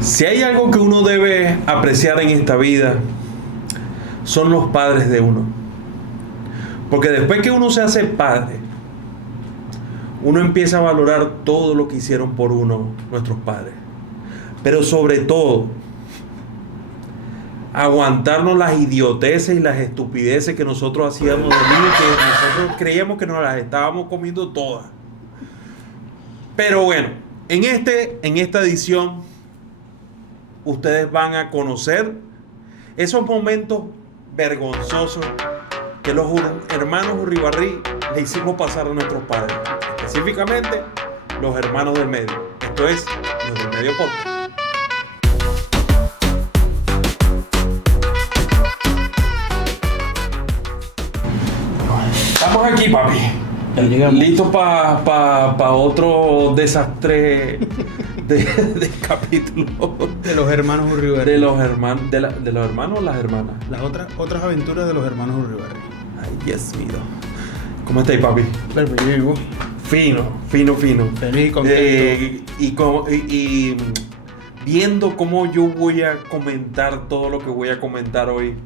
Si hay algo que uno debe apreciar en esta vida, son los padres de uno. Porque después que uno se hace padre, uno empieza a valorar todo lo que hicieron por uno nuestros padres. Pero sobre todo, aguantarnos las idioteces y las estupideces que nosotros hacíamos de niños, que nosotros creíamos que nos las estábamos comiendo todas. Pero bueno, en esta edición, ustedes van a conocer esos momentos vergonzosos que los hermanos Uribarri le hicimos pasar a nuestros padres, específicamente los hermanos del medio. Esto es Los del Medio Podcast. Estamos aquí, papi. Listos para otro desastre de capítulo. De los hermanos Uribarri. De los hermanos o las hermanas. Las otras aventuras de los hermanos Uribarri. Ay, Dios mío. ¿Cómo estáis, papi? Perfecto. Fino. Feliz, contento. Y viendo cómo yo voy a comentar todo lo que voy a comentar hoy.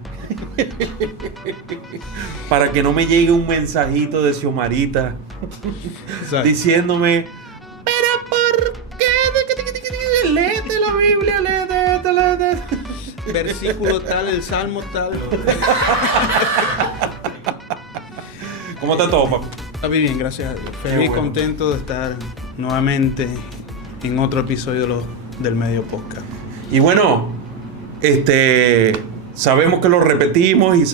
Para que no me llegue un mensajito de Xiomarita diciéndome: ¿pero por qué? Léete la Biblia, léete. Versículo tal, el salmo tal. ¿Cómo está todo, papi? Está bien, gracias a Dios. Feliz, bueno. Contento de estar nuevamente en otro episodio del Medio Podcast. Y bueno, sabemos que lo repetimos y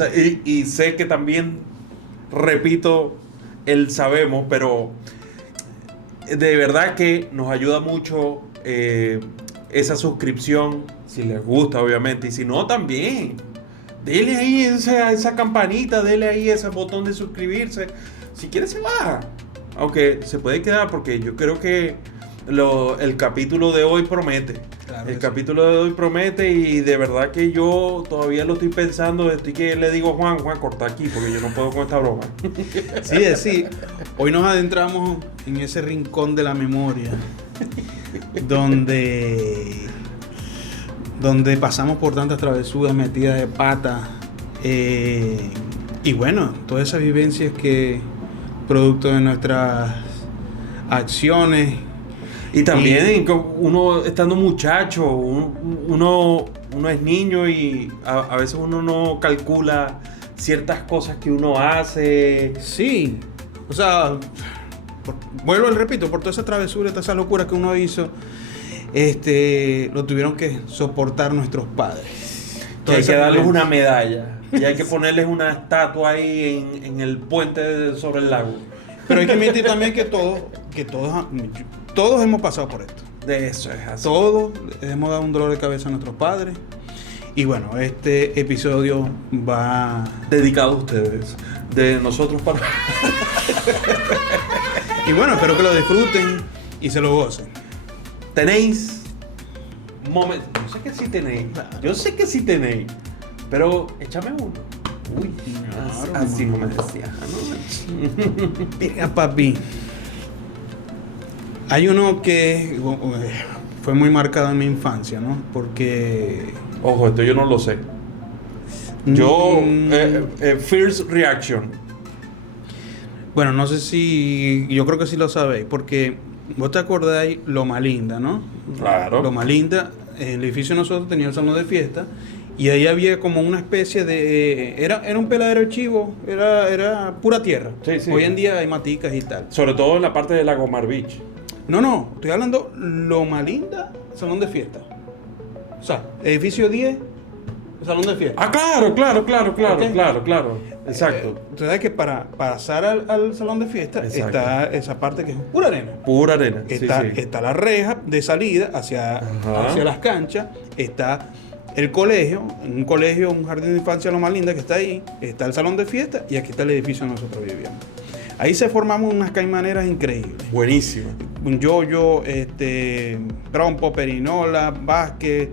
sé que también repito el sabemos, pero de verdad que nos ayuda mucho esa suscripción, si les gusta obviamente, y si no también, dele ahí esa campanita, dele ahí ese botón de suscribirse, si quiere se va, aunque se puede quedar porque yo creo que el capítulo de hoy promete. Claro, el capítulo de hoy promete y de verdad que yo todavía lo estoy pensando. Estoy que le digo Juan, corta aquí porque yo no puedo con esta broma. Sí. Hoy nos adentramos en ese rincón de la memoria donde pasamos por tantas travesuras, metidas de pata, y bueno, todas esas vivencias que producto de nuestras acciones. Y también uno estando muchacho, uno es niño y a veces uno no calcula ciertas cosas que uno hace. Sí, o sea, vuelvo al repito, por toda esa travesura, toda esa locura que uno hizo, lo tuvieron que soportar nuestros padres. Que hay que darles una medalla y hay que ponerles una estatua ahí en el puente sobre el lago. Pero hay que admitir también que todos hemos pasado por esto. De eso es así. Todos hemos dado un dolor de cabeza a nuestros padres. Y bueno, este episodio va dedicado a ustedes, de nosotros para. Y bueno, espero que lo disfruten y se lo gocen. Tenéis momentos. Yo sé que sí tenéis. Pero échame uno. Uy, claro, así no me decías, ¿no? Mira, papi. Hay uno que fue muy marcado en mi infancia, ¿no? Porque... Ojo, esto yo no lo sé. Yo... first reaction. Bueno, no sé si... Yo creo que sí lo sabéis. Porque vos te acordáis Loma Linda, ¿no? Claro. Loma Linda, el edificio de nosotros tenía el salón de fiesta. Y ahí había como una especie de... Era un peladero de chivo. Era pura tierra. Sí. Hoy en día hay maticas y tal. Sobre todo en la parte de Lagomar Beach. No, estoy hablando Loma Linda, salón de fiesta. O sea, edificio 10, salón de fiesta. Ah, claro. ¿Okay? Claro. Exacto. Entonces sabes que para pasar al salón de fiesta está esa parte que es pura arena. Pura arena. Está la reja de salida hacia las canchas. Está el colegio, un jardín de infancia Loma Linda que está ahí. Está el salón de fiesta y aquí está el edificio donde nosotros vivíamos. Ahí se formamos unas caimaneras increíbles. Buenísimo. Un yoyo, trompo, perinola, básquet,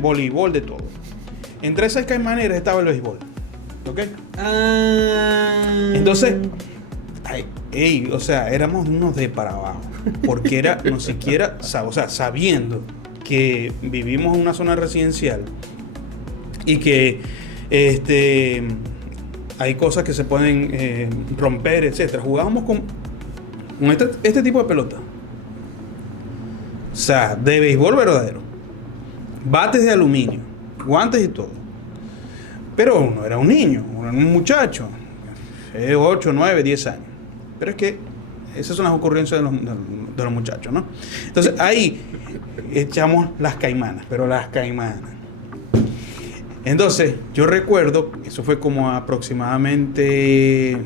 voleibol, de todo. Entre esas caimaneras estaba el béisbol. ¿Ok? Entonces, o sea, éramos unos de para abajo. Porque era, no siquiera, o sea, sabiendo que vivimos en una zona residencial y que hay cosas que se pueden romper, etcétera. Jugábamos con este tipo de pelota. O sea, de béisbol verdadero. Bates de aluminio, guantes y todo. Pero uno era un niño, uno era un muchacho, 8, 9, 10 años. Pero es que esas son las ocurrencias de los muchachos, ¿no? Entonces ahí echamos las caimanas, pero las caimanas. Entonces yo recuerdo, eso fue como aproximadamente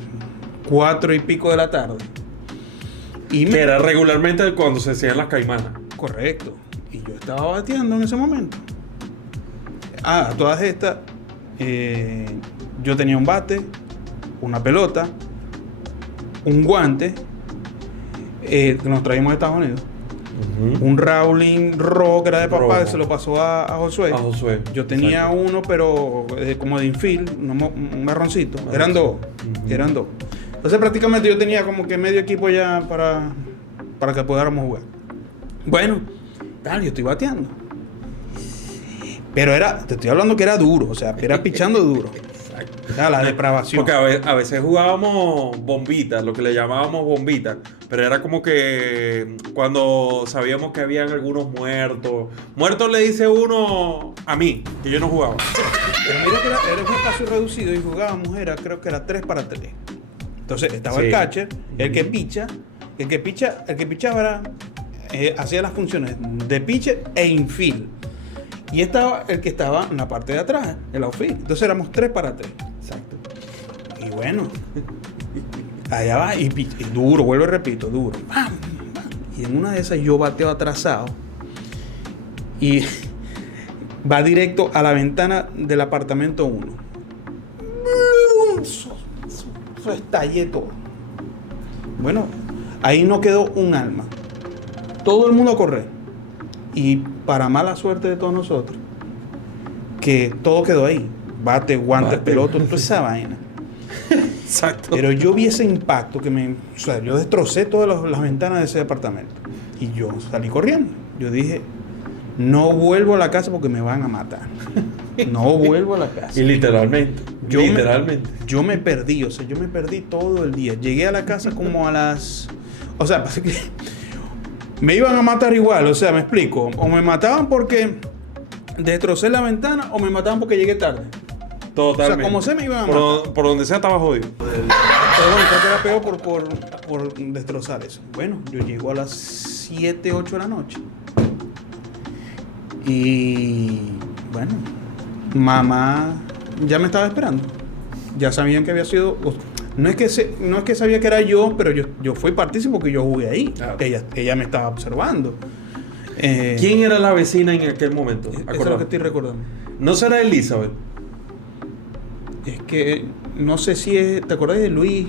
4 y pico de la tarde. Que era regularmente cuando se hacían las caimanas. Correcto. Y yo estaba bateando en ese momento. Todas estas, yo tenía un bate, una pelota, un guante, que nos traímos de Estados Unidos. Un Rowling rojo que era de papá, que se lo pasó a Josué. Yo tenía uno, pero como de infield, un marroncito. Eran dos. Entonces prácticamente yo tenía como que medio equipo ya para que pudiéramos jugar. Bueno, yo estoy bateando. Pero te estoy hablando que era duro, o sea, era pichando duro. La depravación. Porque a veces jugábamos bombitas, lo que le llamábamos bombitas, pero era como que cuando sabíamos que habían algunos muertos. Muertos le dice uno a mí, que yo no jugaba. Pero mira que era un espacio reducido y jugábamos, creo que era 3 para 3. Entonces estaba el catcher, el que pichaba hacía las funciones de pitcher e infield. Y estaba el que estaba en la parte de atrás, el outfield. Entonces éramos 3 para 3. Exacto. Y bueno, allá va y duro, vuelvo y repito, duro. ¡Bam! Y en una de esas yo bateo atrasado y va directo a la ventana del apartamento 1. Eso estallé todo. Bueno, ahí no quedó un alma. Todo el mundo a correr. Y para mala suerte de todos nosotros, que todo quedó ahí. Bate, guantes, pelota, toda esa vaina. Exacto. Pero yo vi ese impacto yo destrocé todas las ventanas de ese departamento. Y yo salí corriendo. Yo dije, no vuelvo a la casa porque me van a matar. No vuelvo a la casa. Y literalmente. Yo me perdí, yo me perdí todo el día. Llegué a la casa como a las... pasa que me iban a matar igual, me explico. O me mataban porque destrocé la ventana o me mataban porque llegué tarde. Totalmente. Como se me iban a matar. Por donde sea estaba jodido. Pero bueno, creo que era peor por destrozar eso. Bueno, yo llego a las 7, 8 de la noche. Y bueno, mamá ya me estaba esperando. Ya sabían que había sido... No es que sabía que era yo, pero yo fui partícipe porque yo jugué ahí. Claro. Ella me estaba observando. ¿Quién era la vecina en aquel momento? Eso es lo que estoy recordando. ¿No será Elizabeth? Es que no sé si es... ¿Te acuerdas de Luis?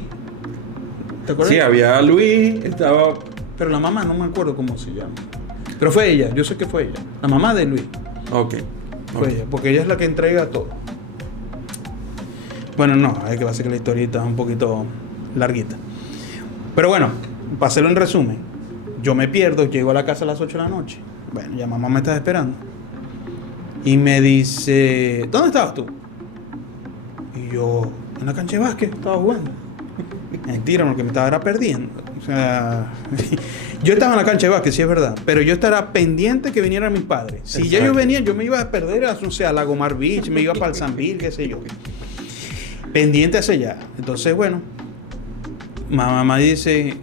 ¿Te acuerdas? Sí, había Luis, estaba... Pero la mamá no me acuerdo cómo se llama. Pero fue ella, yo sé que fue ella. La mamá de Luis. Ok. Fue ella, porque ella es la que entrega todo. Bueno, no, hay que hacer que la historieta es un poquito larguita. Pero bueno, para hacerlo en resumen, yo me pierdo, llego a la casa a las 8 de la noche. Bueno, ya mamá me está esperando. Y me dice, ¿dónde estabas tú? Y yo, en la cancha de básquet, estaba jugando. Mentira, porque me estaba perdiendo. Yo estaba en la cancha de básquet, sí es verdad, pero yo estaba pendiente que vinieran mis padres. Si Exacto. Ya ellos venían, yo me iba a perder a Lagomar Beach, me iba para el Sanville, qué sé yo. Pendiente hacia allá. Entonces, bueno, mamá dice,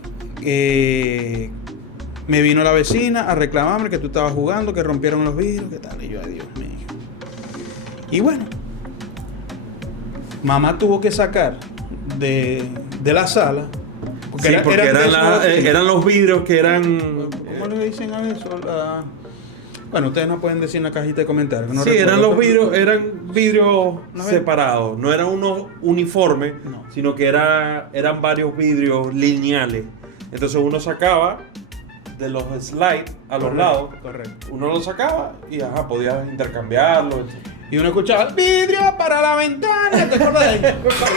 me vino la vecina a reclamarme que tú estabas jugando, que rompieron los vidrios, qué tal. Y yo, ay Dios mío. Y bueno, mamá tuvo que sacar de la sala. Porque sí, porque eran los vidrios que eran... ¿Cómo le dicen a eso? Bueno, ustedes no pueden decir en la cajita de comentarios. No sí, eran los vidrios, separados. No eran unos uniformes, sino que eran varios vidrios lineales. Entonces uno sacaba de los slides a los lados. Correcto. Uno lo sacaba y podías intercambiarlo. Y uno escuchaba, vidrio para la ventana. ¿Te acuerdas? Lo cortaban,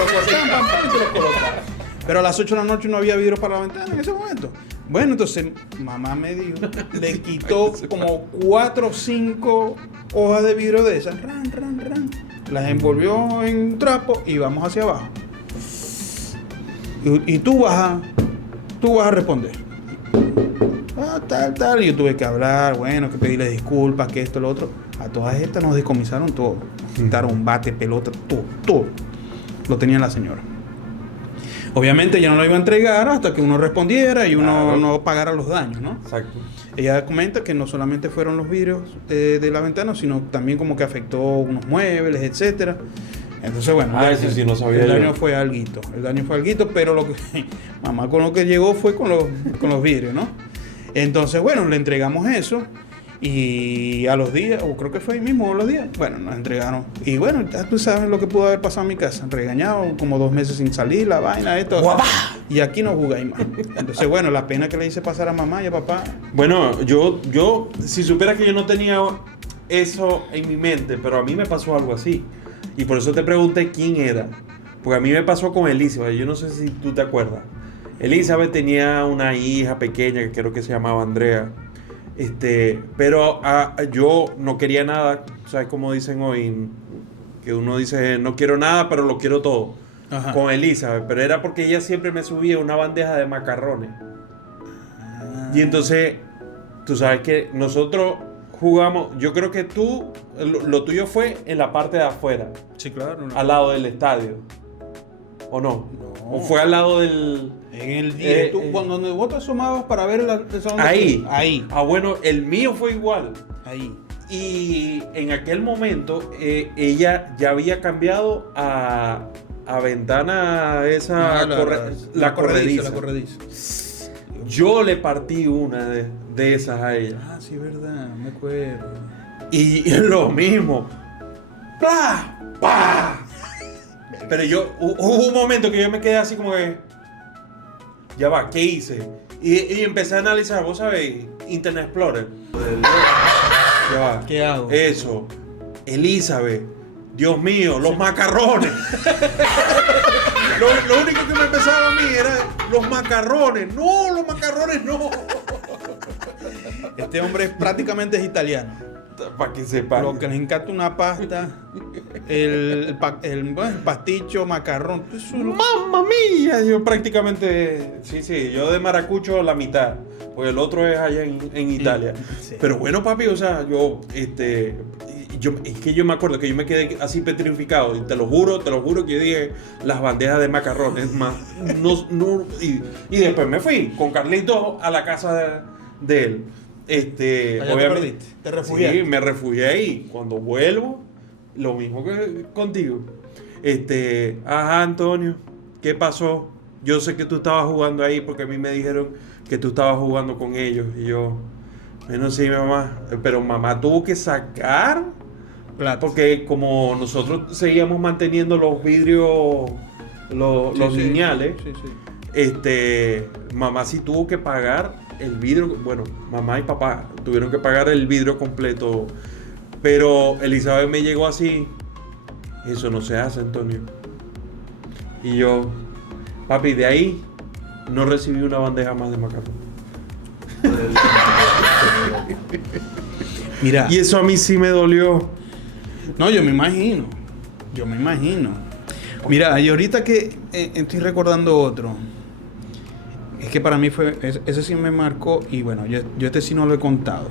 y te lo colocaban. Pero a las 8 de la noche no había vidrio para la ventana en ese momento. Bueno, entonces mamá me dijo, le quitó como 4 o 5 hojas de vidrio de esas, las envolvió en un trapo y vamos hacia abajo. Y tú vas a responder. Tal. Y yo tuve que hablar, bueno, que pedirle disculpas, que esto, lo otro. A todas estas nos descomisaron todo. Nos quitaron bate, pelota, todo. Lo tenía la señora. Obviamente ella no lo iba a entregar hasta que uno respondiera y uno no pagara los daños, ¿no? Exacto. Ella comenta que no solamente fueron los vidrios de la ventana, sino también como que afectó unos muebles, etcétera. Entonces, bueno, eso sí no sabía el daño yo. fue alguito. Pero lo que mamá con lo que llegó fue con los vidrios, ¿no? Entonces, bueno, le entregamos eso. Y a los días, o creo que fue ahí mismo, a los días, bueno, nos entregaron. Y bueno, ya tú sabes lo que pudo haber pasado en mi casa. Regañado, como 2 meses sin salir, la vaina, esto. ¡Guapá! Y aquí no jugáis más. Entonces, bueno, la pena que le hice pasar a mamá y a papá. Bueno, yo, si supieras que yo no tenía eso en mi mente, pero a mí me pasó algo así. Y por eso te pregunté quién era. Porque a mí me pasó con Elizabeth, yo no sé si tú te acuerdas. Elizabeth tenía una hija pequeña que creo que se llamaba Andrea. Pero yo no quería nada, ¿sabes cómo dicen hoy? Que uno dice, no quiero nada, pero lo quiero todo. Ajá. Con Elizabeth, pero era porque ella siempre me subía una bandeja de macarrones. Y entonces, tú sabes que nosotros jugamos, yo creo que lo tuyo fue en la parte de afuera, Sí, claro. No. al lado del estadio. ¿O no? No. ¿O fue al lado del...? En el día, cuando vos te asomabas para ver el salón de Ahí. fiesta. Ahí. Ah, bueno, el mío fue igual. Ahí. Y en aquel momento ella ya había cambiado a ventana esa, la corrediza. La corrediza. Yo le partí una de esas a ella. Ah, sí, verdad, me acuerdo. Y lo mismo. ¡Plah! ¡Pah! Pero hubo un momento que yo me quedé así como que, ya va, ¿qué hice? Y empecé a analizar, vos sabés, Internet Explorer. Ya va. ¿Qué hago? Eso. Elizabeth. Dios mío, los macarrones. lo único que me empezaba a mí era los macarrones. No, los macarrones no. Este hombre prácticamente es italiano. Para que sepa. Lo que les encanta una pasta, el pasticho, macarrón. ¡Mamma mía! Yo prácticamente, sí, yo de maracucho la mitad, pues el otro es allá en Italia. Sí. Pero bueno, papi, o sea, es que yo me acuerdo que yo me quedé así petrificado, y te lo juro que yo dije las bandejas de macarrones más. Y después me fui con Carlito a la casa de él. Obviamente, te refugiaste. Sí, me refugié ahí. Cuando vuelvo, lo mismo que contigo. Ajá, Antonio, ¿qué pasó? Yo sé que tú estabas jugando ahí porque a mí me dijeron que tú estabas jugando con ellos. Y yo, bueno, sí, mamá. Pero mamá tuvo que sacar, Plata. porque como nosotros seguíamos manteniendo los vidrios, los lineales, mamá sí tuvo que pagar el vidrio. Bueno, mamá y papá tuvieron que pagar el vidrio completo. Pero Elizabeth me llegó así. Eso no se hace, Antonio. Y yo, papi, de ahí no recibí una bandeja más de macarrón. Mira. Y eso a mí sí me dolió. No, yo me imagino. Mira, y ahorita que estoy recordando otro. Es que para mí ese sí me marcó. Y bueno, yo este sí no lo he contado.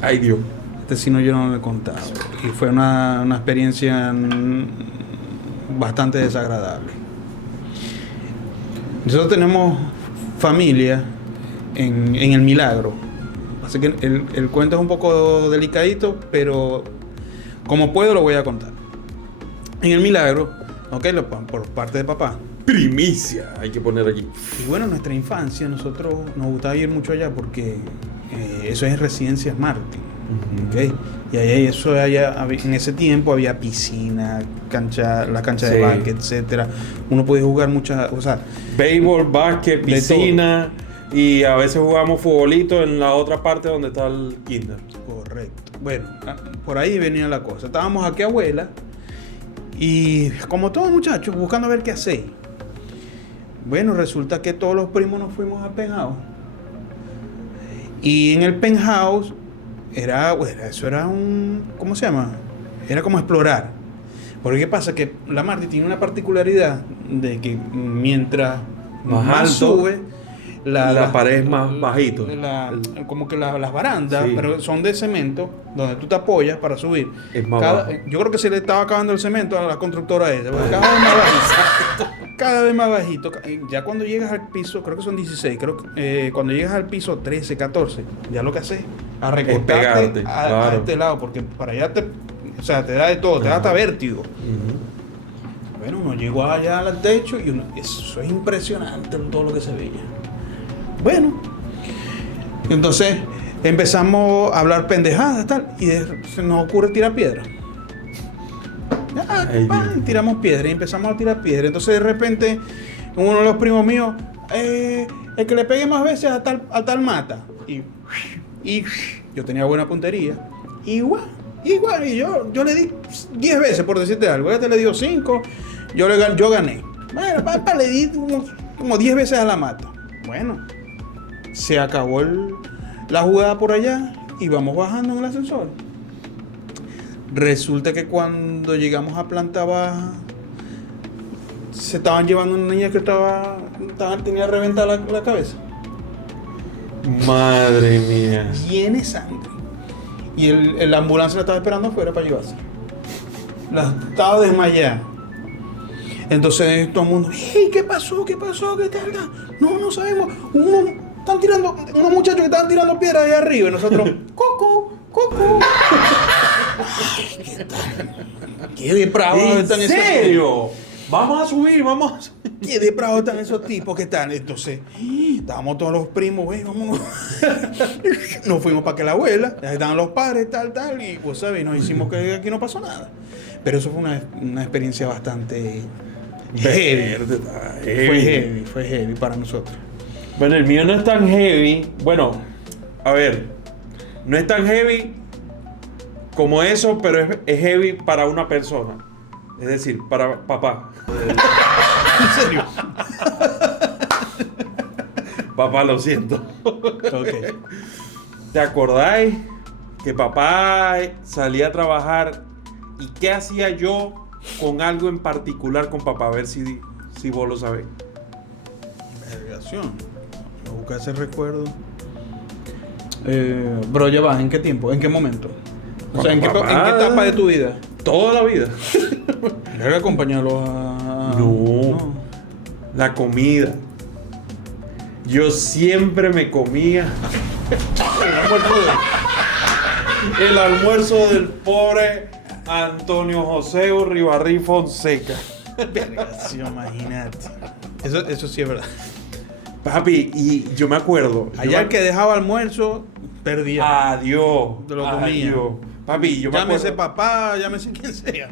Ay, Dios. Este sí yo no lo he contado. Y fue una experiencia bastante desagradable. Nosotros tenemos familia en El Milagro. Así que el cuento es un poco delicadito, pero como puedo lo voy a contar. En El Milagro, por parte de papá. Primicia, hay que poner aquí. Y bueno, en nuestra infancia nosotros nos gustaba ir mucho allá porque eso es Residencias Martin. ¿Okay? Y ahí en ese tiempo había piscina, la cancha de básquet, etcétera. Uno podía jugar muchas, béisbol, básquet, piscina, y a veces jugamos futbolito en la otra parte donde está el kinder. Correcto. Bueno, por ahí venía la cosa. Estábamos aquí, abuela, y como todos muchachos, buscando a ver qué hacer. Bueno, resulta que todos los primos nos fuimos apegados Y en el penthouse eso era un, ¿cómo se llama? Era como explorar. Porque ¿qué pasa? Que la Marty tiene una particularidad de que mientras Más más alto, sube, la pared es más bajito. Como que las barandas, Sí. pero son de cemento, donde tú te apoyas para subir. Es más bajo. Yo creo que se le estaba acabando el cemento a la constructora esa, porque cada vez más bajito. Cada vez más bajito. Ya cuando llegas al piso, creo que son 16, cuando llegas al piso 13, 14, ya lo que haces a recortarte pegarte, a claro. este lado, porque para allá te da de todo, te da hasta vértigo. Ujú. Bueno, uno llegó allá al techo y eso es impresionante todo lo que se veía. Bueno, entonces empezamos a hablar pendejadas tal, y se nos ocurre tirar piedra. Ay, Dios. Tiramos piedra y empezamos a tirar piedra. Entonces de repente uno de los primos míos, el que le pegue más veces a tal mata. Y yo tenía buena puntería. Igual, y yo le di 10 veces, por decirte algo. Este le dio 5, yo gané. Bueno, papá, le di como 10 veces a la mata. Bueno, se acabó la jugada por allá y vamos bajando en el ascensor. Resulta que cuando llegamos a planta baja, se estaban llevando una niña que tenía reventada la cabeza. Madre mía. Llena de sangre. Y la ambulancia la estaba esperando afuera para llevarse. Estaba desmayada. Entonces todo el mundo, hey, ¿qué pasó? ¿Qué tal? No sabemos. Unos muchachos que estaban tirando piedras ahí arriba y nosotros, coco. Ay, ¿qué tal? Qué depravos están ¿En esos serio? Vamos a subir. Qué depravos están esos tipos, ¿qué tal? Entonces, estábamos todos los primos, güey, vámonos. Nos fuimos para que la abuela, ya estaban los padres, tal, y vos sabés, nos hicimos que aquí no pasó nada. Pero eso fue una experiencia bastante heavy. Fue heavy para nosotros. Bueno, el mío no es tan heavy. Bueno, a ver, no es tan heavy como eso, pero es heavy para una persona. Es decir, para papá. ¿En serio? Papá, lo siento. Ok. ¿Te acordáis que papá salía a trabajar y qué hacía yo con algo en particular con papá? A ver si vos lo sabés. Vergación. Voy a buscar ese recuerdo. Bro, ya vas, ¿en qué tiempo? ¿En qué momento? O sea, ¿en qué etapa de tu vida? Toda la vida. Debe acompañarlo a... No. La comida. Yo siempre me comía el almuerzo del pobre Antonio José Urribarri Fonseca. Vergación, imagínate. Eso sí es verdad. Papi, y yo me acuerdo. Allá el que dejaba almuerzo, perdía. Adiós. Te lo comía. Adiós. Papi, yo me Llámese acuerdo. papá, llámese quien sea.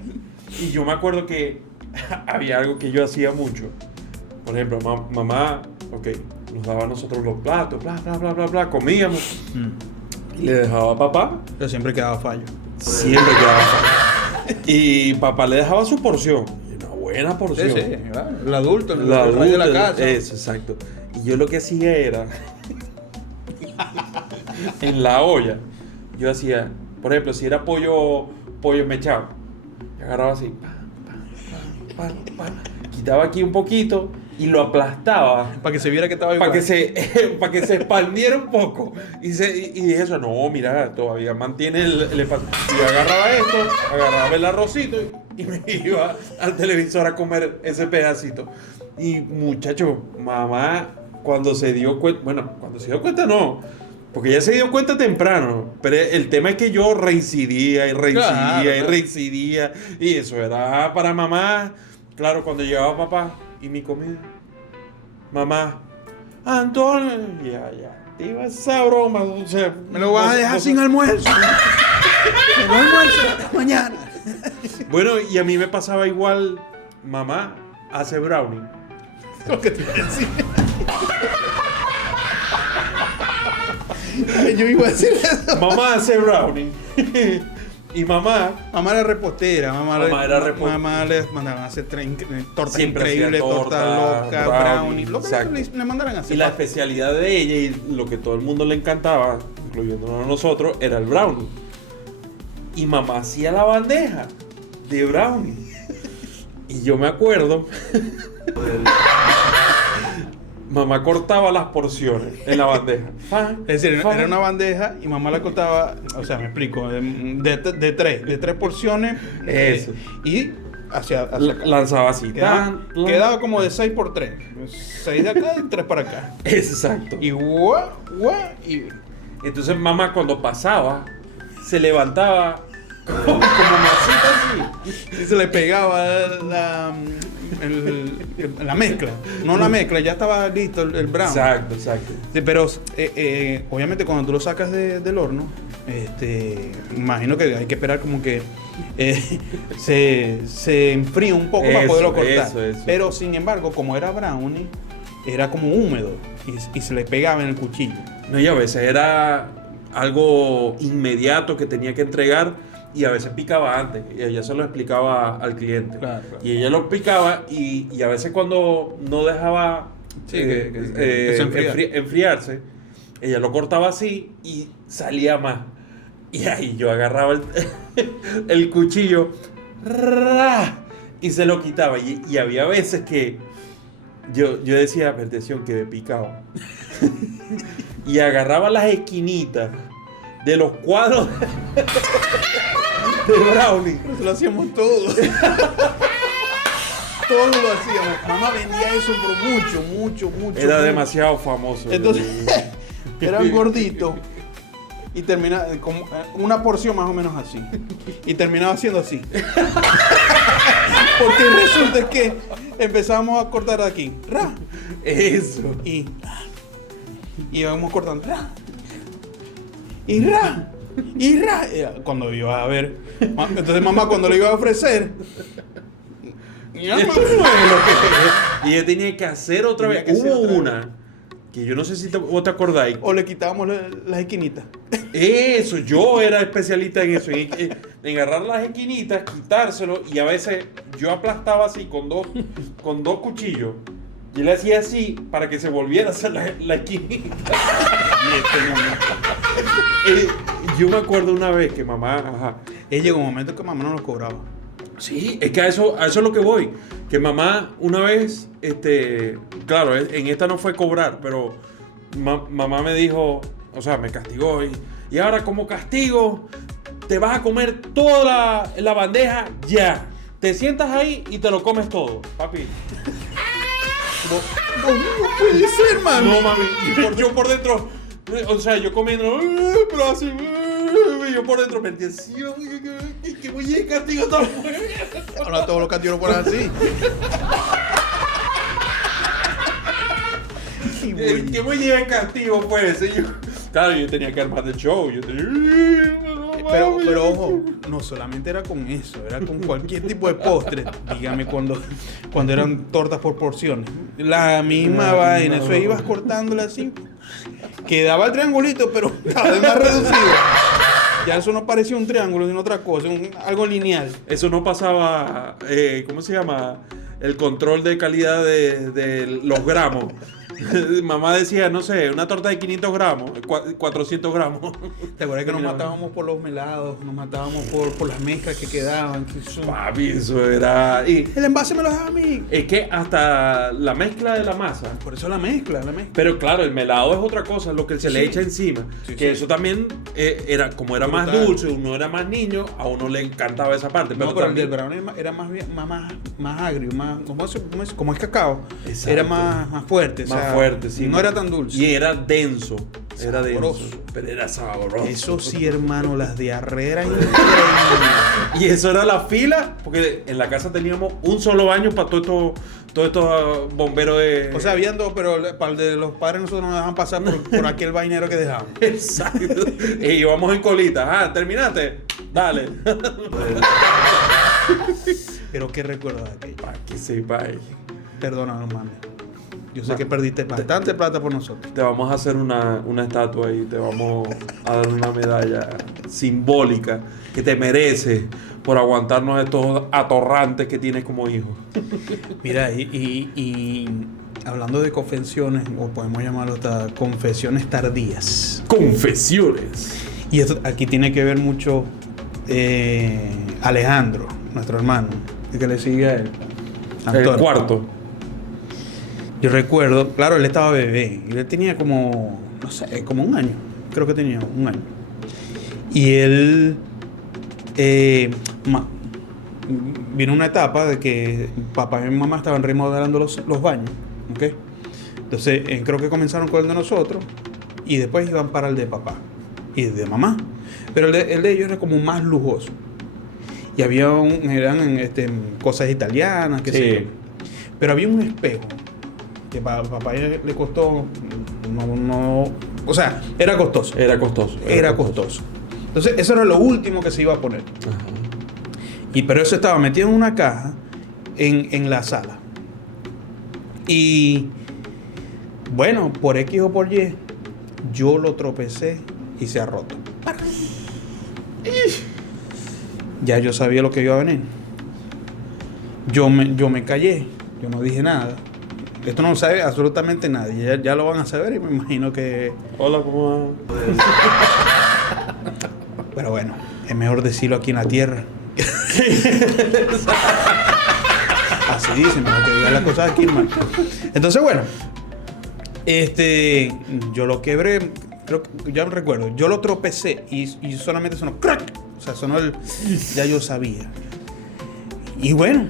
Y yo me acuerdo que había algo que yo hacía mucho. Por ejemplo, mamá, ok, nos daba a nosotros los platos, bla, comíamos. Y le dejaba a papá. Pero siempre quedaba fallo. Siempre quedaba fallo. Y papá le dejaba su porción. Una buena porción. Sí, claro. El adulto, el La rey de la adulta, casa. eso, exacto. Y yo lo que hacía era en la olla, yo hacía, por ejemplo, si era pollo mechado, yo agarraba así, quitaba aquí un poquito y lo aplastaba Para que se viera que estaba igual. para que se expandiera un poco y dije eso, no, mira, todavía mantiene el espacio. Y yo agarraba esto, agarraba el arrocito y me iba al televisor a comer ese pedacito. Y muchacho, mamá, cuando se dio cuenta no, porque ella se dio cuenta temprano, pero el tema es que yo reincidía y eso era para mamá. Claro, cuando llegaba papá y mi comida, mamá, Antonio, ya, te iba esa broma, o sea, Me lo vas a dejar sin almuerzo. No almuerzo mañana. Bueno, y a mí me pasaba igual, mamá hace brownie. Lo que te iba a decir. Ay, yo iba a decir eso. Mamá hace brownie. Y mamá Mamá era repostera, Mamá era repostera. mamá le mandaban a hacer tortas Siempre hacía increíbles, tortas torta, locas, brownie, brownies, lo que exacto. le mandaran a hacer. y la especialidad de ella y lo que todo el mundo le encantaba, incluyéndonos a nosotros, era el brownie. Y mamá hacía la bandeja de brownie. Y yo me acuerdo, mamá cortaba las porciones en la bandeja. Es decir, era una bandeja y mamá la cortaba, o sea, me explico, de tres porciones. Eso. Y hacia Lanzaba así. quedaba como de 6 por 3. 6 de acá y 3 para acá. Exacto. Y y Entonces mamá cuando pasaba, se levantaba como masita así. y se le pegaba la mezcla. No la mezcla, ya estaba listo el brown. Exacto. Sí, pero obviamente cuando tú lo sacas del horno, imagino que hay que esperar como que se enfríe un poco para Eso, poderlo cortar. eso. Pero sin embargo, como era brownie, era como húmedo y se le pegaba en el cuchillo. No, y a veces era algo inmediato que tenía que entregar y a veces picaba antes. Y ella se lo explicaba al cliente. Claro. Y ella lo picaba y a veces cuando no dejaba Sí, que se enfriara. enfriarse, ella lo cortaba así y salía más. Y ahí yo agarraba el cuchillo y se lo quitaba. Y había veces que yo decía, atención, quedé picado. Y agarraba las esquinitas de los cuadros de brownie. Eso lo hacíamos todos. Todos lo hacíamos. Mamá vendía eso por mucho. Era demasiado famoso. Entonces, era un gordito y terminaba como una porción más o menos así. Y terminaba haciendo así. Porque resulta que empezábamos a cortar aquí. Ra. Eso. Y íbamos cortando. Ra. Y ra. Y ra. Cuando iba a ver. Entonces mamá cuando le iba a ofrecer. Ya me muero. Y ella tenía que hacer otra vez. Tenía que hacer Hubo otra vez. una que yo no sé si vos te acordáis. O le quitábamos las esquinitas. Eso, yo era especialista en eso, en agarrar las esquinitas, quitárselo y a veces yo aplastaba así con dos cuchillos. Y le hacía así para que se volviera a hacer la esquinita. Yo me acuerdo una vez que mamá, Llegó un momento que mamá no nos cobraba. sí, es que a eso es lo que voy. Que mamá una vez, claro, en esta no fue cobrar, pero mamá me dijo, o sea, me castigó y ahora como castigo te vas a comer toda la bandeja ya. Te sientas ahí y te lo comes todo, papi. No puede ser, mami. No, mami, yo por dentro, o sea, yo comiendo, pero así, y yo por dentro me decía, que voy a castigo tan bueno. Ahora todos los castigos fueron así. ¿Qué voy a llevar castigo, pues? Claro, yo tenía que armar el show. Pero ojo, no solamente era con eso, era con cualquier tipo de postre. Dígame cuando eran tortas por porciones. La misma vaina, eso ibas cortándola así. Quedaba el triangulito, pero cada vez más reducido. Ya eso no parecía un triángulo, sino otra cosa, algo lineal. Eso no pasaba, ¿cómo se llama? El control de calidad de los gramos. Mamá decía, no sé, una torta de 500 gramos, 400 gramos. ¿Te acuerdas que nos matábamos por los melados? Nos matábamos por las mezclas que quedaban. Papi, eso era... Y El envase me lo daba a mí. es que hasta la mezcla de la masa. Por eso la mezcla. Pero claro, el melado es otra cosa, lo que se le echa encima. Sí, que sí. eso también era, como era más Brutal. dulce, uno era más niño, a uno le encantaba esa parte. No, Pero pero el del también, brownie era más agrio, como es cacao. Exacto. Era más fuerte. más fuerte, sí. No era tan dulce. Y era denso. Era Sabroso. denso. Pero era sabroso. Eso sí, hermano, las diarreas eran increíbles. Y eso era la fila, porque en la casa teníamos un solo baño para todos estos bomberos de... O sea, habían dos, pero para el de los padres nosotros nos dejaban pasar por aquel vainero que dejaban. Exacto. Y íbamos en colita. Ah, ¿terminaste? Dale. Pero qué recuerdo de aquello. Para que sepa. Perdona, hermano. Yo sé que perdiste bastante plata por nosotros. Te vamos a hacer una estatua ahí, te vamos a dar una medalla simbólica que te mereces por aguantarnos estos atorrantes que tienes como hijo. Mira, y hablando de confesiones, o podemos llamarlo hasta confesiones tardías. Confesiones. Y esto aquí tiene que ver mucho Alejandro, nuestro hermano, el que le sigue a él. Antonio. El cuarto. Yo recuerdo, claro, él estaba bebé. Y él tenía como, no sé, como un año. Creo que tenía un año. Y él vino una etapa de que papá y mi mamá estaban remodelando los baños. ¿Ok? Entonces, creo que comenzaron con el de nosotros. Y después iban para el de papá y el de mamá. Pero el de ellos era como más lujoso. Y había eran cosas italianas, que sé yo. Pero había un espejo que para papá le costó, o sea, era costoso. Era costoso. Entonces, eso era lo último que se iba a poner. Ajá. Pero eso estaba metido en una caja en la sala. Y bueno, por X o por Y, yo lo tropecé y se ha roto. Ya yo sabía lo que iba a venir. Yo me callé, yo no dije nada. Esto no lo sabe absolutamente nadie. Ya lo van a saber y me imagino que... Hola, ¿cómo va? Pero bueno, es mejor decirlo aquí en la tierra. Así dicen, mejor que digan las cosas aquí, hermano. Entonces, bueno, yo lo quebré, creo que ya no recuerdo. Yo lo tropecé y solamente sonó crack. O sea, sonó ya yo sabía. Y bueno,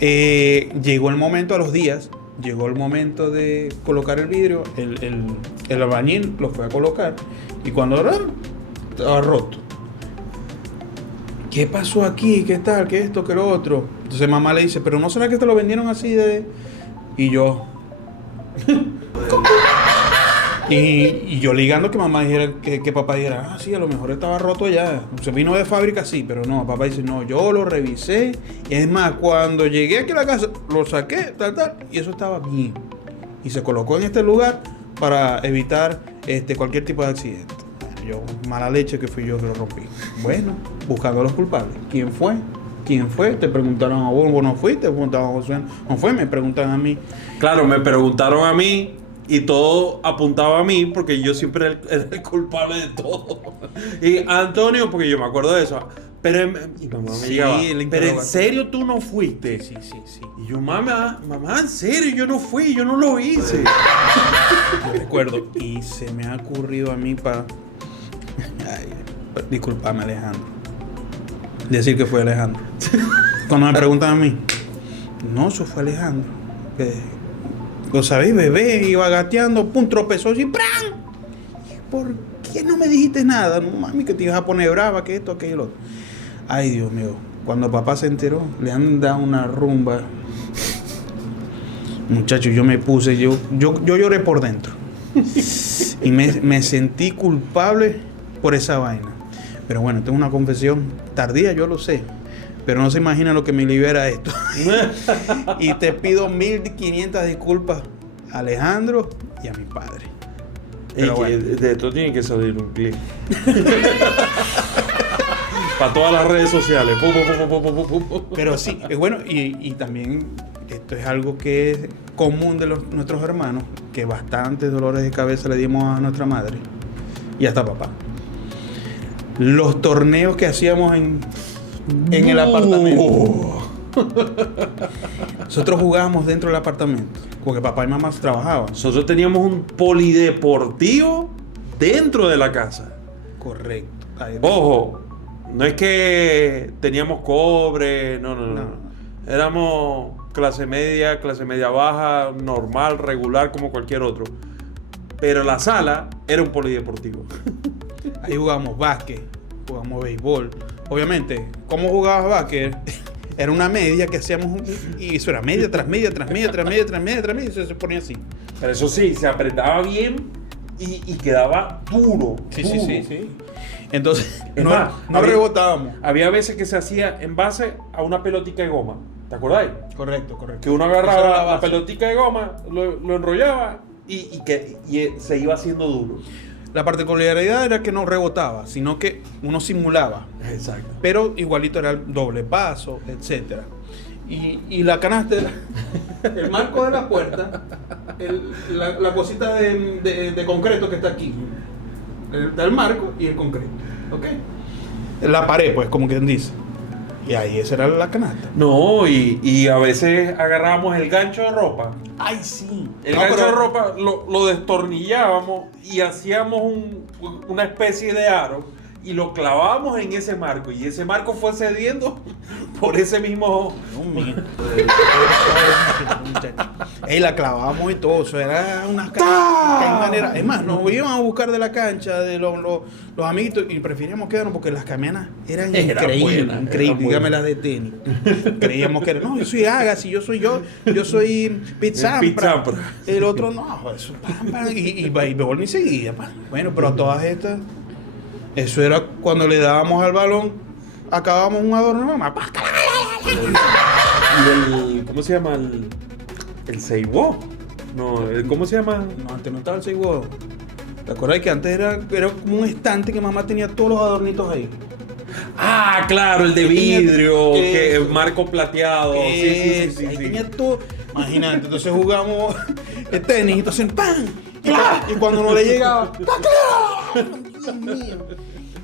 llegó el momento a los días, llegó el momento de colocar el vidrio, el albañil lo fue a colocar y cuando estaba roto. ¿Qué pasó aquí? ¿Qué tal? ¿Qué esto? ¿Qué lo otro? Entonces mamá le dice, ¿pero no será que te lo vendieron así de...? Y yo... y yo ligando que mamá dijera, que papá dijera, sí, a lo mejor estaba roto ya. Se vino de fábrica, sí, pero no. Papá dice, no, yo lo revisé. Y es más, cuando llegué aquí a la casa, lo saqué, tal, y eso estaba bien. Y se colocó en este lugar para evitar cualquier tipo de accidente. Yo, mala leche que fui yo que lo rompí. Bueno, buscando a los culpables. ¿Quién fue? ¿Quién fue? Te preguntaron a vos no fuiste, te preguntaron a Josué, no fue, me preguntan a mí. Claro, me preguntaron a mí y todo apuntaba a mí porque yo siempre era el culpable de todo. Y Antonio, porque yo me acuerdo de eso. Pero y mamá me llegaba, pero ¿en serio tú no fuiste? Sí. Y yo, mamá, en serio, yo no fui, yo no lo hice. Yo recuerdo, y se me ha ocurrido a mí disculpame, Alejandro. Decir que fue Alejandro. Cuando me preguntan a mí, no, eso fue Alejandro. Lo sabéis, bebé, iba gateando, pum, tropezó y ¡pran! ¿Por qué no me dijiste nada? No, mami, que te ibas a poner brava, que esto, aquello, lo otro. Ay, Dios mío. Cuando papá se enteró, le han dado una rumba. Muchachos, yo me puse, yo lloré por dentro. Y me sentí culpable por esa vaina. Pero bueno, tengo una confesión tardía, yo lo sé. Pero no se imagina lo que me libera esto. Y te pido 1500 disculpas a Alejandro y a mi padre. Pero bueno. De esto tiene que salir un clip. Para todas las redes sociales. Pero sí, es bueno. Y también esto es algo que es común de nuestros hermanos, que bastantes dolores de cabeza le dimos a nuestra madre y hasta a papá. Los torneos que hacíamos en el apartamento. Nosotros jugábamos dentro del apartamento porque papá y mamá trabajaban. Nosotros teníamos un polideportivo dentro de la casa. Correcto. Ojo, no es que teníamos cobre, no. Éramos clase media baja, normal, regular, como cualquier otro. Pero la sala era un polideportivo. Ahí jugábamos básquet, jugábamos béisbol. Obviamente, ¿cómo jugabas básquet? Era una media que hacíamos, y eso era media tras media, y eso se ponía así. Pero eso sí, se apretaba bien y quedaba duro. Sí. Entonces, no rebotábamos. Había veces que se hacía en base a una pelotica de goma. ¿Te acordáis? Correcto. Que uno Esa era agarraba la la base. pelotica de goma, lo enrollaba y se iba haciendo duro. La particularidad era que no rebotaba, sino que uno simulaba. Exacto. Pero igualito era el doble paso, etcétera. Y la canasta era el marco de la puerta, la cosita de concreto que está aquí. Está el marco y el concreto. ¿Ok? La pared, pues, como quien dice. Y ahí esa era la canasta. No, y a veces agarrábamos el gancho de ropa. ¡Ay, sí! El No, gancho pero- de ropa lo destornillábamos y hacíamos una especie de aro y lo clavábamos en ese marco. Y ese marco fue cediendo por ese mismo. Ey, la clavábamos y todo, eso era una manera. Es más, nos iban a buscar de la cancha de los amiguitos y preferíamos quedarnos porque las camionas eran Eran increíbles, buenas, increíbles, eran dígame buenas. las de tenis. Creíamos que era, no, yo soy Agassi, yo soy Pete Sampras. Sampras. El otro no, eso y béisbol ni seguía. Bueno, pero todas estas, eso era cuando le dábamos al balón, acabábamos un adorno, mamá. Y ¿cómo se llama? El Seibo. No, ¿cómo se llama? No, antes no estaba el 6 huevos. ¿Te acuerdas que antes era como un estante que mamá tenía todos los adornitos ahí? Ah, claro, el de vidrio, que el marco plateado. Sí. Ahí tenía todo. Imagínate, entonces jugamos el tenis, entonces ¡pam! Y cuando no le llegaba, Dios mío.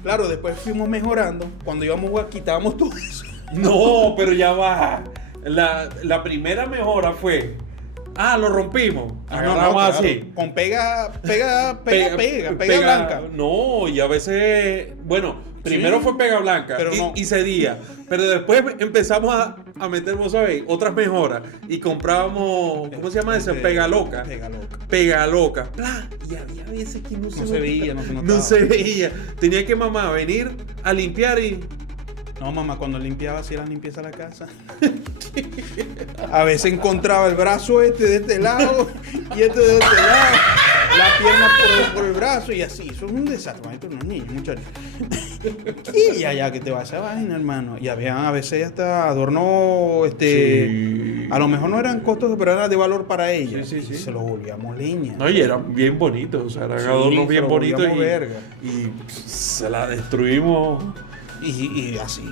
Claro, después fuimos mejorando. Cuando íbamos a jugar, quitábamos todo eso. No, pero ya va. La primera mejora fue. Lo rompimos. Agarramos claro, así. Con pega blanca. No, y a veces, bueno, primero Sí, fue pega blanca pero no. y cedía. Pero después empezamos a meter, vos sabéis, otras mejoras. Y comprábamos, ¿cómo se llama eso? Pega loca. Pega loca. Pega loca. ¡Pla! Y había veces que no se veía, no se notaba. No se veía. Tenía que mamá venir a limpiar y. No, mamá, cuando limpiaba, hacía la limpieza de la casa. A veces encontraba el brazo de este lado y este de este lado. La pierna por el brazo y así. Eso es un desastre, maestro, no es niño, muchachos. Y allá que te va esa vaina, hermano. Y había a veces hasta adorno, Sí. a lo mejor no eran costos, pero eran de valor para ella. Sí. Y se los volvíamos leña. No, y eran bien bonitos, o sea, eran Sí, adornos se bien lo bonitos volvíamos verga. y se la destruimos. Y así,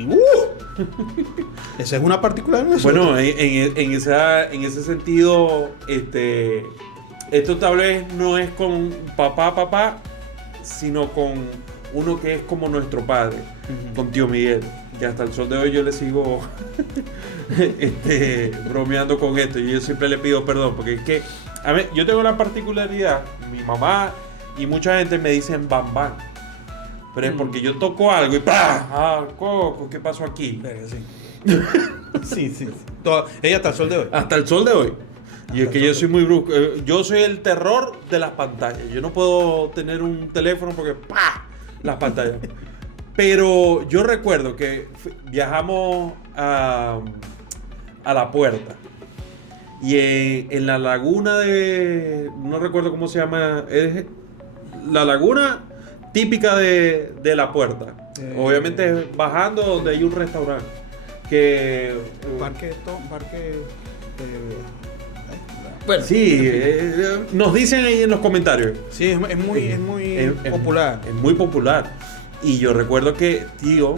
Esa es una particular de nosotros. Bueno, en ese sentido, esto tal vez no es con papá, sino con uno que es como nuestro padre, con tío Miguel, que hasta el sol de hoy yo le sigo bromeando con esto, y yo siempre le pido perdón, porque es que, a ver, yo tengo una particularidad, mi mamá y mucha gente me dicen bam bam. Pero es porque yo toco algo y ¡pah! Coco, ¿qué pasó aquí? Sí. Ella hasta el sol de hoy. Hasta el sol de hoy. Y es que yo soy muy brusco. Yo soy el terror de las pantallas. Yo no puedo tener un teléfono porque ¡pah! Las pantallas. Pero yo recuerdo que viajamos a La Puerta. Y en la laguna de... No recuerdo cómo se llama. Es la laguna típica de La Puerta. Obviamente bajando donde hay un restaurante. Que... Bueno, Sí, nos dicen ahí en los comentarios. sí, es muy popular. Es muy popular. Y yo recuerdo que, tío,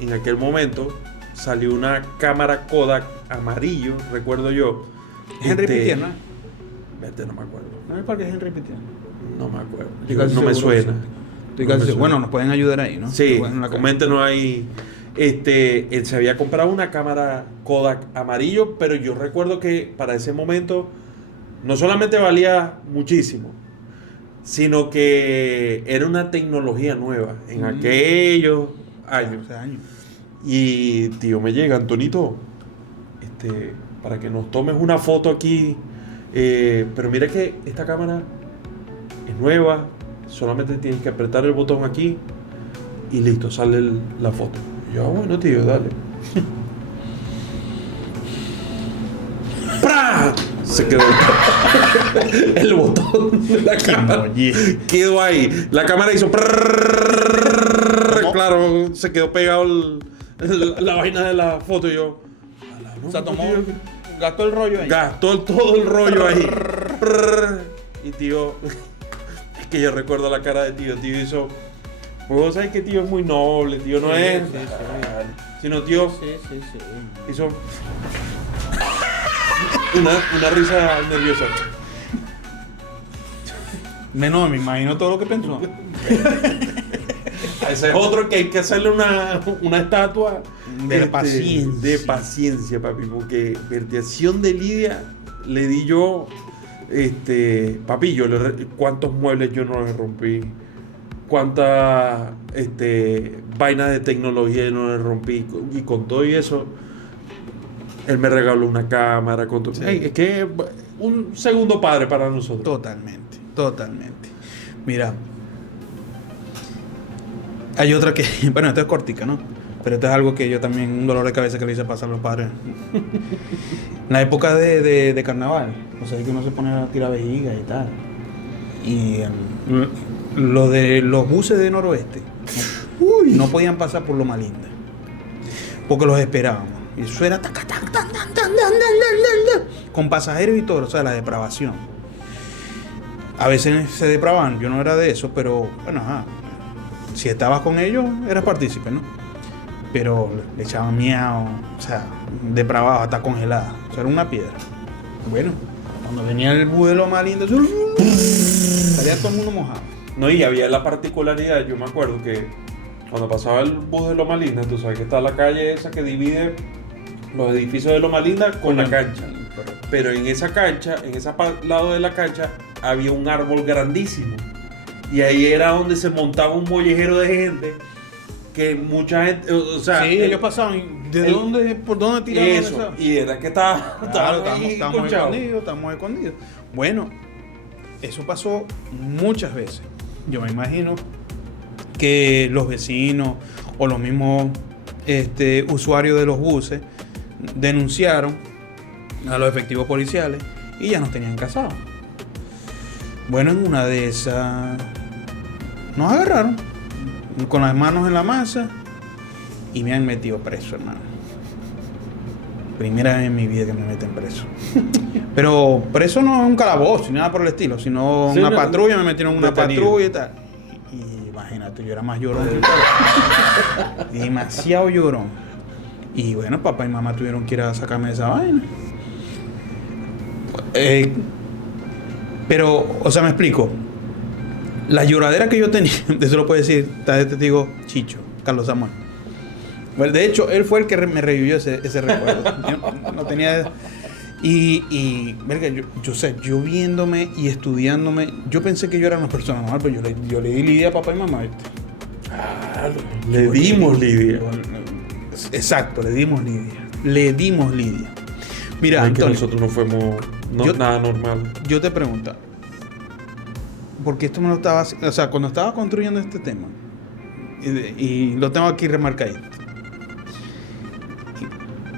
en aquel momento salió una cámara Kodak amarillo, recuerdo yo. Henry Pittier, ¿no? Vete, no me acuerdo. ¿No es el parque de Henry Pittier? No me acuerdo. Estoy casi No me seguro que suena. sí. Estoy No me casi seguro. suena. Bueno, nos pueden ayudar ahí, ¿no? Sí, Bueno, en la coméntenos ahí. Él se había comprado una cámara Kodak amarillo, pero yo recuerdo que para ese momento no solamente valía muchísimo, sino que era una tecnología nueva en aquellos años. Hace años. Y tío, me llega, Antonito, para que nos tomes una foto aquí. Pero mira que esta cámara es nueva, solamente tienes que apretar el botón aquí y listo, sale la foto. Y yo, bueno, tío, dale. ¡Pra! Se quedó el botón de la cámara. Quedó ahí. La cámara hizo. Claro, se quedó pegado la vaina de la foto. Y yo, O sea, gastó el rollo ahí. Gastó todo el rollo ahí. Y tío, es que yo recuerdo la cara de tío. Tío hizo, pues vos sabés que tío es muy noble, tío no es. Sí. Sino tío hizo una risa nerviosa. Menos, me imagino todo lo que pensó. Ese es otro que hay que hacerle una estatua de paciencia. De paciencia, papi, porque vertiación de Lidia le di yo, papi, cuántos muebles yo no le rompí, cuántas vainas de tecnología yo no le rompí, y con todo y eso, él me regaló una cámara, con todo. Sí. Hey, es que es un segundo padre para nosotros. Totalmente. Mira, hay otra que, bueno, esto es cortica, ¿no? Pero esto es algo que yo también, un dolor de cabeza que le hice pasar a los padres. En la época de carnaval, o sea, que uno se pone a tirar vejiga y tal. Y lo de los buses de Noroeste no podían pasar por Loma Linda, porque los esperábamos. Y eso era con pasajeros y todo, o sea, la depravación. A veces se depravaban, yo no era de eso, pero bueno, si estabas con ellos, eras partícipe, ¿no? Pero le echaban miau, o sea, depravado, hasta congelada. O sea, era una piedra. Bueno, cuando venía el bus de Loma Linda, salía todo el mundo mojado. No, y había la particularidad, yo me acuerdo que cuando pasaba el bus de Loma Linda, tú sabes que está la calle esa que divide los edificios de Loma Linda con la cancha. Pero en esa cancha, en ese lado de la cancha, había un árbol grandísimo. Y ahí era donde se montaba un mollejero de gente. Que mucha gente, o sea... Sí, ellos pasaban. ¿Por dónde tiraban eso? Y era que estábamos escondidos. Bueno, eso pasó muchas veces. Yo me imagino que los vecinos o los mismos usuarios de los buses denunciaron a los efectivos policiales y ya nos tenían casados. Bueno, en una de esas nos agarraron con las manos en la masa y me han metido preso, hermano. Primera vez en mi vida que me meten preso. Pero preso no es un calabozo ni nada por el estilo, sino sí, una patrulla, me metieron en una patrulla y tal. Y imagínate, yo era más llorón que todo. Demasiado llorón. Y bueno, papá y mamá tuvieron que ir a sacarme de esa vaina. Pero, o sea, me explico. La lloradera que yo tenía, eso lo puede decir, está de testigo Chicho, Carlos Samuel. Bueno, de hecho, él fue el que me revivió ese recuerdo. Yo no tenía... Y verga, yo viéndome y estudiándome, yo pensé que yo era una persona normal, pero yo le di Lidia a papá y mamá, ¿viste? Claro, le dimos Lidia. Exacto, le dimos Lidia. Mira, Antonio, que nosotros no fuimos nada normal. Yo te pregunto, porque esto me lo estaba... O sea, cuando estaba construyendo este tema, y lo tengo aquí remarcadito,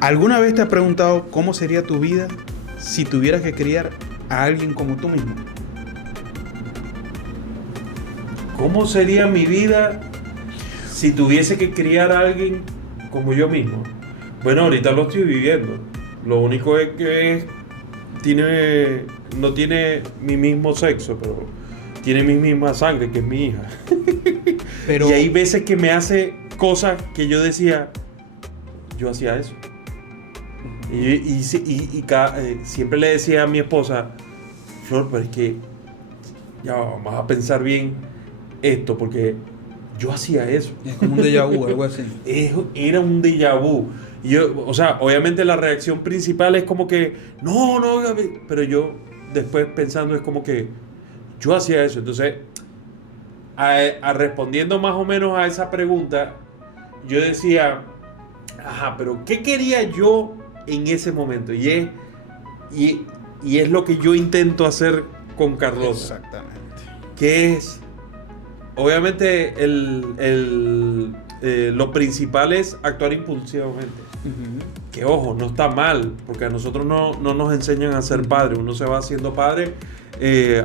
¿alguna vez te has preguntado cómo sería tu vida si tuvieras que criar a alguien como tú mismo? ¿Cómo sería mi vida si tuviese que criar a alguien como yo mismo? Bueno, ahorita lo estoy viviendo. Lo único es que no tiene mi mismo sexo, pero tiene mi misma sangre, que es mi hija. Pero... Y hay veces que me hace cosas que yo decía, yo hacía eso. Y siempre le decía a mi esposa, Flor, pero es que ya vamos a pensar bien esto, porque yo hacía eso. Es como un déjà vu, algo así. Era un déjà vu. O sea, obviamente la reacción principal es como que, no, pero yo después pensando es como que yo hacía eso. Entonces, respondiendo más o menos a esa pregunta, yo decía, pero ¿qué quería yo en ese momento? Y es lo que yo intento hacer con Carlota. Exactamente. Que es, obviamente, lo principal es actuar impulsivamente. Uh-huh. Que ojo, no está mal, porque a nosotros no nos enseñan a ser padres. Uno se va haciendo padre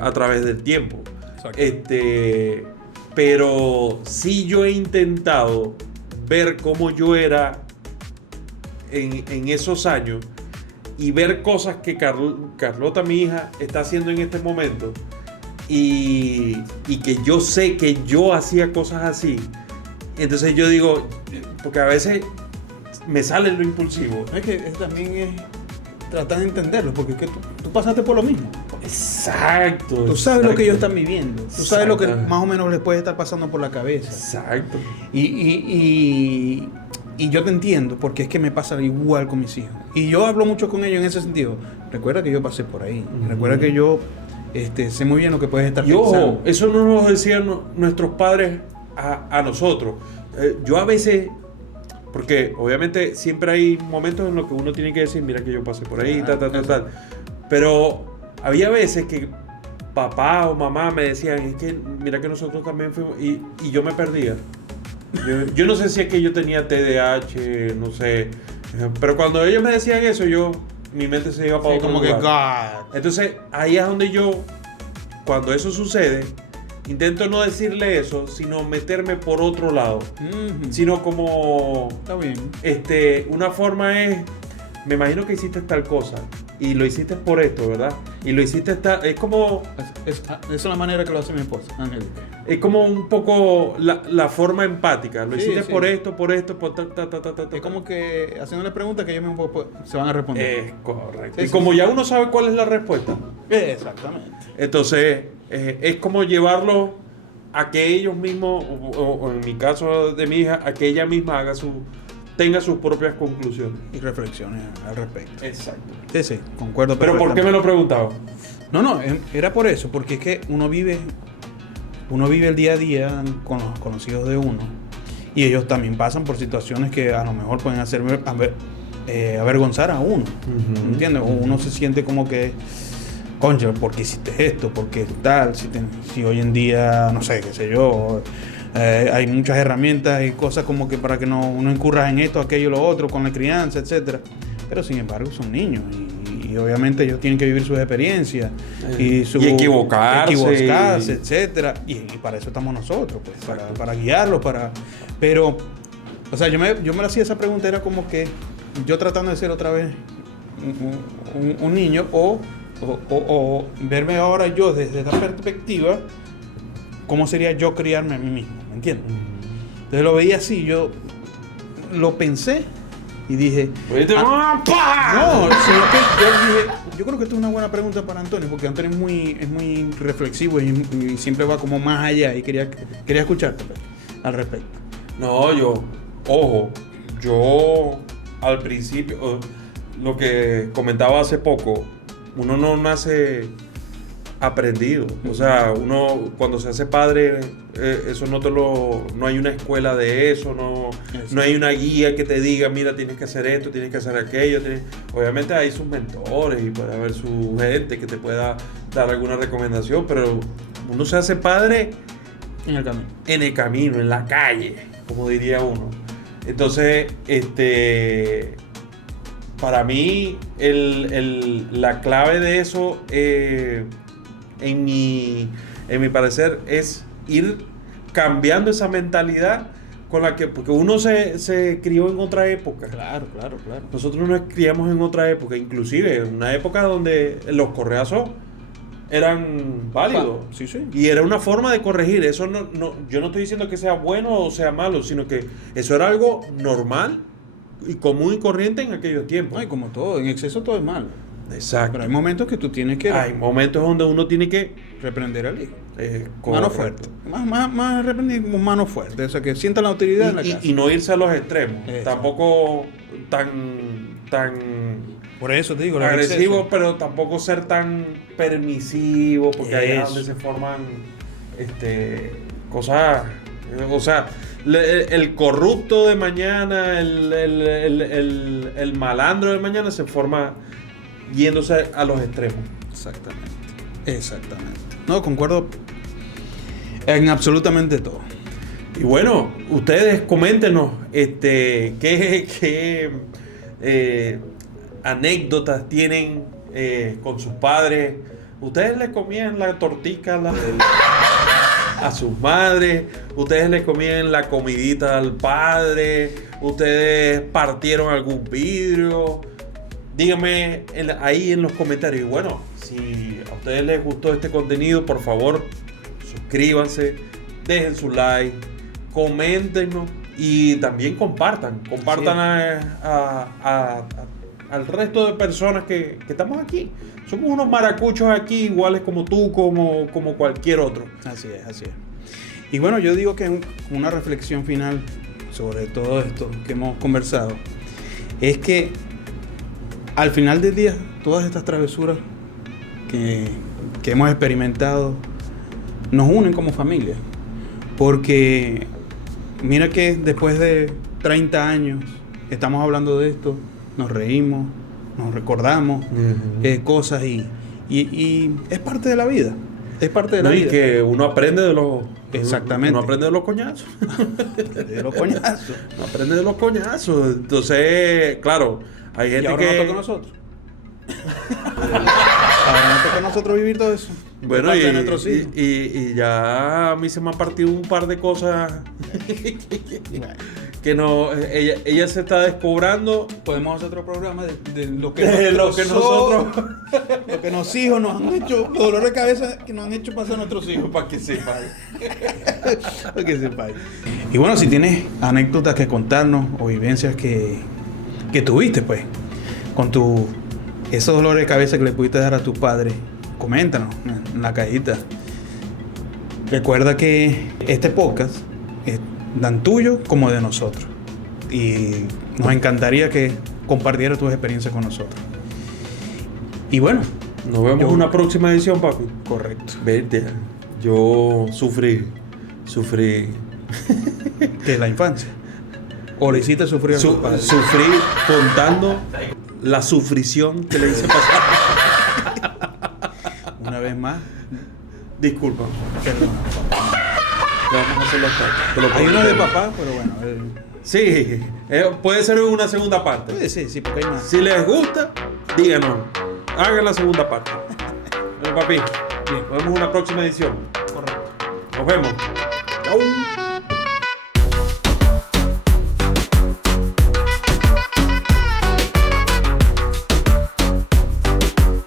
a través del tiempo. Pero sí yo he intentado ver cómo yo era en esos años y ver cosas que Carlota, mi hija, está haciendo en este momento y que yo sé que yo hacía cosas así, entonces yo digo, porque a veces me sale lo impulsivo. Es que también es tratar de entenderlo, porque es que tú pasaste por lo mismo. Exacto. Tú sabes lo que ellos están viviendo. Tú sabes lo que Exacto. más o menos les puede estar pasando por la cabeza. Exacto. Y yo te entiendo, porque es que me pasa igual con mis hijos. Y yo hablo mucho con ellos en ese sentido. Recuerda que yo pasé por ahí. Recuerda que yo sé muy bien lo que puedes estar Y ojo, pensando. eso no nos decían nuestros padres a nosotros. Yo a veces, porque obviamente siempre hay momentos en los que uno tiene que decir, mira que yo pasé por ahí, tal. Pero había veces que papá o mamá me decían, es que mira que nosotros también fuimos, y yo me perdía. Yo no sé si es que yo tenía TDAH, no sé, pero cuando ellos me decían eso, mi mente se iba para Sí, otro como lugar. que God. Entonces ahí es donde yo, cuando eso sucede, intento no decirle eso, sino meterme por otro lado, sino como, Está bien. una forma es, me imagino que hiciste tal cosa y lo hiciste por esto, ¿verdad? Y lo hiciste es como Esa es la manera que lo hace mi esposa, Ángel. es como un poco la forma empática. Lo Sí, hiciste sí. por esto, por ta. Es como que haciéndole preguntas que ellos mismos se van a responder. Es correcto. Sí, Y sí, como sí. ya uno sabe cuál es la respuesta, Exactamente. entonces es como llevarlo a que ellos mismos, o en mi caso de mi hija, a que ella misma tenga sus propias conclusiones. Y reflexiones al respecto. Exacto. Sí, concuerdo. Pero ¿por qué me lo preguntaba? No, era por eso, porque es que uno vive el día a día con los hijos de uno y ellos también pasan por situaciones que a lo mejor pueden hacer avergonzar a uno, ¿entiendes? O uno se siente como que, concha, ¿por qué hiciste esto? ¿Por qué tal? Si hoy en día, no sé, qué sé yo, hay muchas herramientas y cosas como que para que no incurras en esto, aquello, lo otro, con la crianza, etcétera. Pero sin embargo son niños y obviamente ellos tienen que vivir sus experiencias y equivocarse, etcétera. Y para eso estamos nosotros, pues, para guiarlos, pero, o sea, yo me hacía esa pregunta, era como que yo tratando de ser otra vez un niño o verme ahora yo desde esta perspectiva, cómo sería yo criarme a mí mismo, ¿me entiendes? Entonces lo veía así, yo lo pensé y dije, no, sino que yo creo que esto es una buena pregunta para Antonio, porque Antonio es muy reflexivo y siempre va como más allá y quería escucharte al respecto. No, yo al principio, lo que comentaba hace poco, uno no nace aprendido. O sea, uno cuando se hace padre, eso no hay una escuela de eso, no hay una guía que te diga, mira, tienes que hacer esto, tienes que hacer aquello. Obviamente hay sus mentores y puede haber su gente que te pueda dar alguna recomendación, pero uno se hace padre En el camino. en el camino, en la calle, como diría uno. Entonces, para mí, la clave de eso, en mi parecer, es ir cambiando esa mentalidad con la que, porque uno se crió en otra época. Claro. Nosotros nos criamos en otra época, inclusive en una época donde los correazos eran válidos. Sí. Y era una forma de corregir. Eso yo no estoy diciendo que sea bueno o sea malo, sino que eso era algo normal y común y corriente en aquellos tiempos. No, y como todo, en exceso todo es malo. Exacto. Pero hay momentos que tú tienes que Hay momentos donde uno tiene que reprender al hijo. correcto. Mano fuerte. Más reprender como mano fuerte. O sea, que sienta la autoridad en la casa. Y no irse a los extremos. Exacto. Tampoco tan Por eso te digo, el agresivo, exceso. pero tampoco ser tan permisivo, porque ahí es Eso. donde se forman cosas. O sea, el corrupto de mañana, el malandro de mañana se forma yéndose a los extremos. Exactamente. No, concuerdo en absolutamente todo. Y bueno, ustedes coméntenos qué anécdotas tienen con sus padres. ¿Ustedes le comían la tortica a sus madres, ustedes le comían la comidita al padre, ustedes partieron algún vidrio. Díganme ahí en los comentarios. Bueno, si a ustedes les gustó este contenido, por favor, suscríbanse, dejen su like, coméntenos y también compartan al resto de personas que estamos aquí. Somos unos maracuchos aquí, iguales como tú, como cualquier otro. Así es, así es. Y bueno, yo digo que una reflexión final sobre todo esto que hemos conversado es que al final del día, todas estas travesuras que hemos experimentado nos unen como familia. Porque mira que después de 30 años estamos hablando de esto, nos reímos, nos recordamos cosas y es parte de la vida. Es parte de la vida. Y que uno aprende de los... Exactamente. Uno aprende de los coñazos. De los coñazos. Uno aprende de los coñazos. Entonces, claro, hay gente y ahora que... nos toca a nosotros. Ahora nos toca a nosotros vivir todo eso. Bueno, y ya a mí se me han partido un par de cosas que no, ella se está descobrando. Podemos hacer otro programa de lo que nosotros lo que los hijos nos han hecho, los dolores de cabeza que nos han hecho pasar a nuestros hijos. Para que sepáis. Para que sepáis. Y bueno, si tienes anécdotas que contarnos o vivencias que tuviste, pues, con esos dolores de cabeza que le pudiste dar a tu padre, coméntanos en la cajita. Recuerda que este podcast es tan tuyo como de nosotros. Y nos encantaría que compartieras tus experiencias con nosotros. Y bueno, nos vemos en una próxima edición, papi. Correcto. Vete. Yo sufrí. ¿Qué? ¿La infancia? ¿O le hiciste sufrir a tus padres? Sufrí contando la sufrición que le hice pasar. Una vez más. Disculpa. Perdón. Vamos a hacerlo hasta. Hay uno de papá, pero bueno. Sí, puede ser una segunda parte. Sí, porque hay más. Si les gusta, díganos. Hagan la segunda parte. Bueno, papi, nos vemos en una próxima edición. Correcto. Nos vemos. Chau.